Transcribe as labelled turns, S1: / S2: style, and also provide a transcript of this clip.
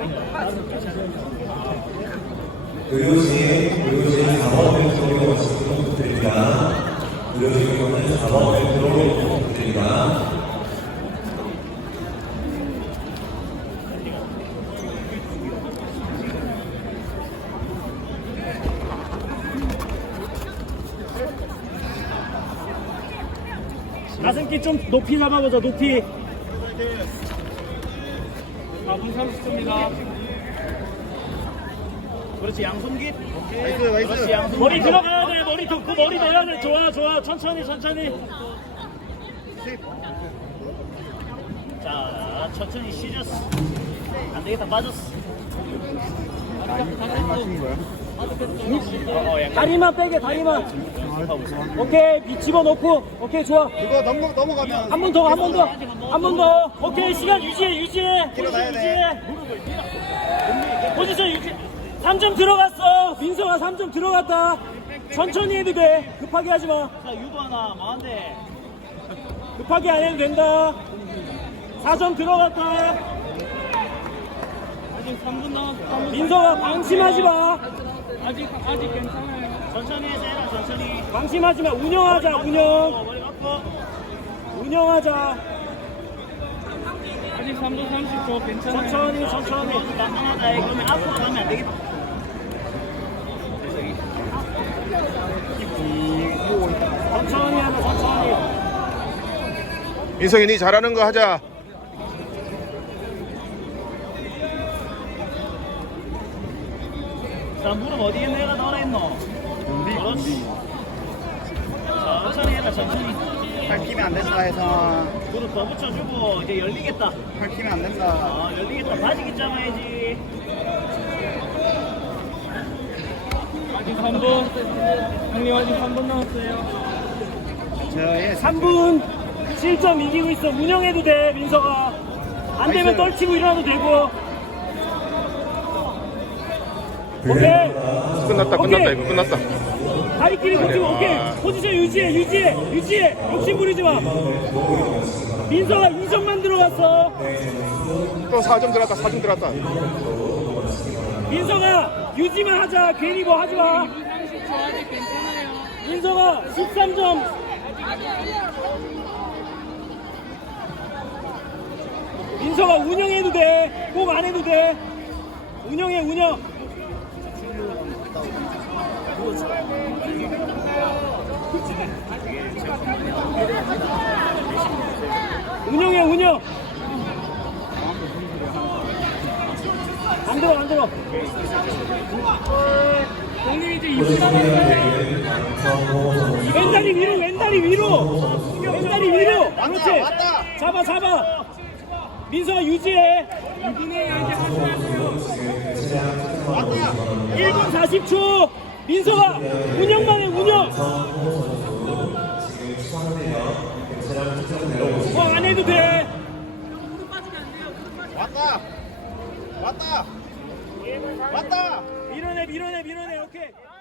S1: 의료진 4번 멘트로 부탁드립니다. 의료진은 4번 멘트로 부탁드립니다.
S2: 가슴기 좀 높이 잡아보자. 높이. 4분 30초입니다. 그렇지. 양손기. 그렇지. 양손. 머리 들어가야 돼. 머리 그 머리 내야 돼. 좋아. 천천히. 자, 천천히 쉬졌어. 안 되겠다. 빠졌어. 다리만 빼게. 다리만. 오케이. 집어넣고. 오케이. 좋아.
S3: 이거 넘어가면
S2: 한 번 더. 오케이. 시간 유지해. 포지션 유지. 3점 들어갔어. 민서가 3점 들어갔다. 천천히 해도 돼. 급하게 하지 마. 자, 유도 하나. 마한데. 급하게 안 해도 된다. 4점 들어갔다. 아직 3분 남았어. 민서가 방심하지 마. 아직 괜찮아요. 천천히 해라. 천천히. 방심하지 마. 운영하자. 운영하자. 아직 3분 30초 괜찮아요. 천천히. 남만하자. 그러면 앞으로 가면 안 되겠다. 천천히 하자. 천천히.
S3: 민성이 니 잘하는 거 하자.
S2: 자, 무릎 어디에 내가 넣으라 했노? 그렇지. 천천히 해라. 천천히.
S4: 밝히면 안 된다 해서
S2: 무릎 더 붙여주고 이제 열리겠다.
S4: 밝히면 안 된다.
S2: 열리겠다. 바지 긴장해야지. 아직 3분. 형님 아직 3분 남았어요.
S4: 저의
S2: 3분 7점 이기고 있어. 운영해도 돼. 민서가 안 되면 떨치고 일어나도 되고. 오케이.
S3: 끝났다. 이거 끝났다.
S2: 다리끼리 붙이고. 오케이. 포지션 유지해. 욕심 부리지 마. 민서가 2점만 들어갔어.
S3: 또 4점 들어갔다.
S2: 민서가 유지만 하자. 괜히 뭐 하지 마. 민서가 13점. 민서가 운영해도 돼. 꼭 안 해도 돼. 운영. 운영. 안 들어. 형님 이제 20분 남았어요. 왼다리 위로. 그렇지. 잡아. 민서가 유지해. 1분 40초. 민서가 운영만 해. 안 해도 돼.
S4: 왔다.
S2: 밀어내. 오케이.